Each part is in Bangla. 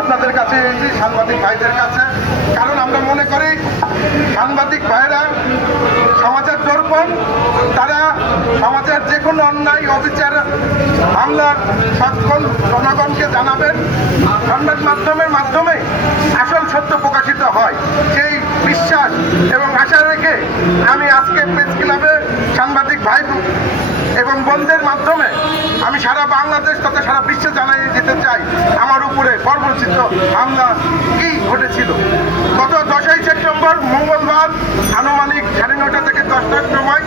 আপনাদের কাছে এসেছি, সাংবাদিক ভাইদের কাছে। কারণ আমরা মনে করি সাংবাদিক ভাইরা সমাজের দর্পণ, তারা সমাজের যে কোনো অন্যায় অবিচার হামলার সকল জনগণকে জানাবেন। সংবাদ মাধ্যমের মাধ্যমে আসল সত্য প্রকাশিত হয়, সেই বিশ্বাস এবং আশা রেখে আমি আজকে প্রেস ক্লাবে সাংবাদিক ভাই এবং বোনদের মাধ্যমে আমি সারা বাংলাদেশ তথা সারা বিশ্বে জানিয়ে দিতে চাই আমার উপরে বর্বরচিত হামলা কি ঘটেছিল। গত 10ই সেপ্টেম্বর মঙ্গলবার আনুমানিক 9:30 থেকে 10টার সময়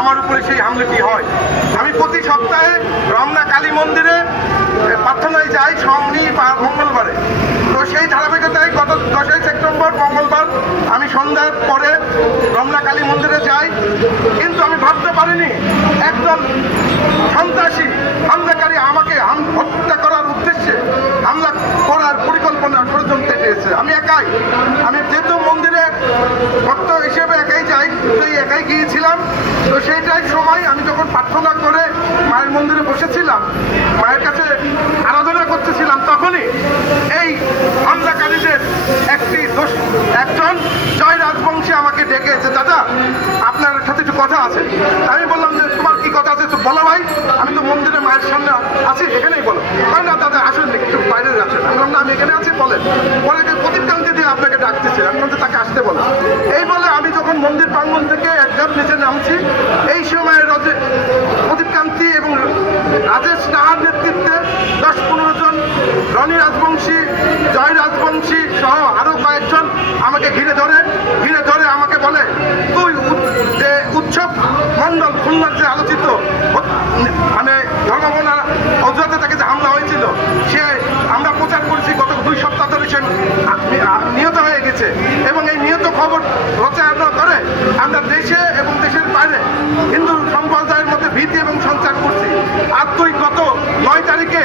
আমার উপরে সেই হামলাটি হয়। আমি প্রতি সপ্তাহে রমনা কালী মন্দিরে প্রার্থনায় যাই শনি বা মঙ্গলবারে। তো সেই ধারাবাহিকতায় গত 10ই সেপ্টেম্বর মঙ্গলবার আমি সন্ধ্যার পরে রমনা কালী মন্দিরে যাই, কিন্তু আমি ভাবতে পারিনি একজন সন্ত্রাসী হামলাকারী আমাকে হত্যা করার উদ্দেশ্যে হামলা করার পরিকল্পনা ষড়যন্ত্র চেয়েছে। আমি একাই, আমি যেহেতু মন্দিরে ভক্ত হিসেবে একাই যাই, সেই একাই গিয়েছিলাম। তো সেইটাই সময় আমি যখন প্রার্থনা করে মায়ের মন্দিরে বসেছিলাম, মায়ের কাছে আরাধনা করতেছিলাম, তখনই এই হামলাকারীদের একজন জয় রাজবংশী আমাকে ডেকেছে, দাদা আপনার সাথে একটু কথা আছে। আমি বললাম যে তোমার কি কথা আছে তো বলো ভাই, আমি তো মন্দিরে মায়ের সামনে আছি, এখানেই বলো। না দাদা আসেন একটু বাইরে আছেন। আমি বললাম না আমি এখানে আছি, বলেন। পরে প্রদীপকান্তি দিয়ে আপনাকে ডাকতেছে, আমি বলতে তাকে আসতে বলো। এই বলে আমি যখন মন্দির প্রাঙ্গণ থেকে এক ধাপ নিচে নামছি, এই সময় প্রদীপকান্তি এবং রাজেশ নাহার নেতৃত্বে 10-15 জন রনি রাজবংশী, জয় রাজবংশী সহ আরো কয়েকজন আমাকে ঘিরে ধরে আমাকে বলে, তুই যে উৎসব মন্ডল খুলনার যে আলোচিত মানে ধর্মবনা অজুহাতে তাকে যে হামলা হয়েছিল, সে আমরা প্রচার করেছি গত 2 সপ্তাহ ধরে সে নিহত হয়ে গেছে, এবং এই নিহত খবর প্রচারণা করে আমরা দেশে এবং দেশের বাইরে হিন্দু সম্প্রদায়ের মধ্যে ভীতি এবং সঞ্চার করছি। আর তুই গত 9 তারিখে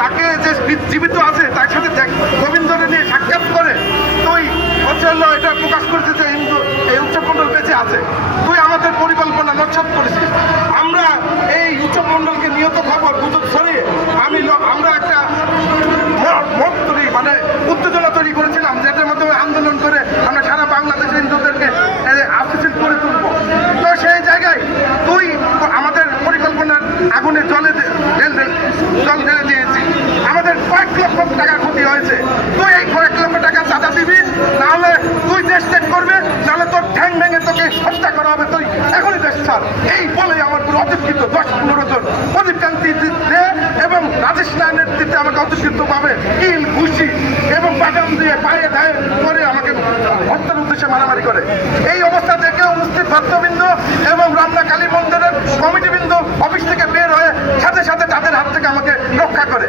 তাকে যে জীবিত আছে তার সাথে গোবিন্দরে নিয়ে সাক্ষাৎ করে তুই এটা প্রকাশ করেছে যে হিন্দু এই উৎসব মন্ডল বেঁচে আছে। তুই আমাদের পরিকল্পনা নচ্ছাদ করেছিস। আমরা এই উৎসব মন্ডলকে নিহত খবর গুজব ছড়িয়ে আমরা একটা মানে উত্তেজনা তৈরি করেছিলাম, যেটার মাধ্যমে আন্দোলন করে আমরা সারা বাংলাদেশের হিন্দুদেরকে আস্থিতিশীল করে তুলব। তো সেই জায়গায় তুই আমাদের পরিকল্পনার আগুনে জল ঢেলে দিয়েছিস। আমাদের কয়েক লক্ষ টাকা ক্ষতি হয়েছে। তুই এই কয়েক লক্ষ টাকা চাঁদা দিবি, নাহলে তুই দেশ ত্যাগ করবে, নাহলে তোর ঠ্যাং ভেঙে তোকে হত্যা করা হবে, তুই এখনই দেশ ছাড়। এই বলে আমার পুরো অতিষ্ঠিত 10-15 জন প্রদীপকান্তি এবং রাজেশ নায়ের নেতৃত্বে আমাকে অতিষ্ঠিত পাবে কিল ঘুষি এবং বাগান দিয়ে পায়ে ধায়ে করে আমাকে হত্যার উদ্দেশ্যে মারামারি করে। এই অবস্থা দেখে উপস্থিত ভক্তবৃন্দ এবং রমনা কালী মন্দিরের কমিটিবৃন্দ অফিস থেকে বের হয়ে সাথে সাথে তাদের হাত থেকে আমাকে রক্ষা করে।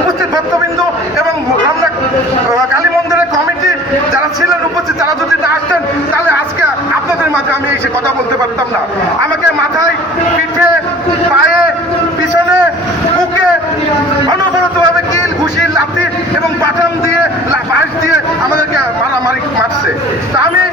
উপস্থিত ভক্তবৃন্দ এবং রমনা কালী মন্দিরের কমিটি যারা ছিলেন উপস্থিত, তারা যদি না আসতেন তাহলে আজকে আপনাদের মাঝে আমি এসে কথা বলতে পারতাম না। আমাকে মাথায়, পিঠে, পায়ে, পিছনে, বুকে অনবরতভাবে কিল ঘুষি লাথি এবং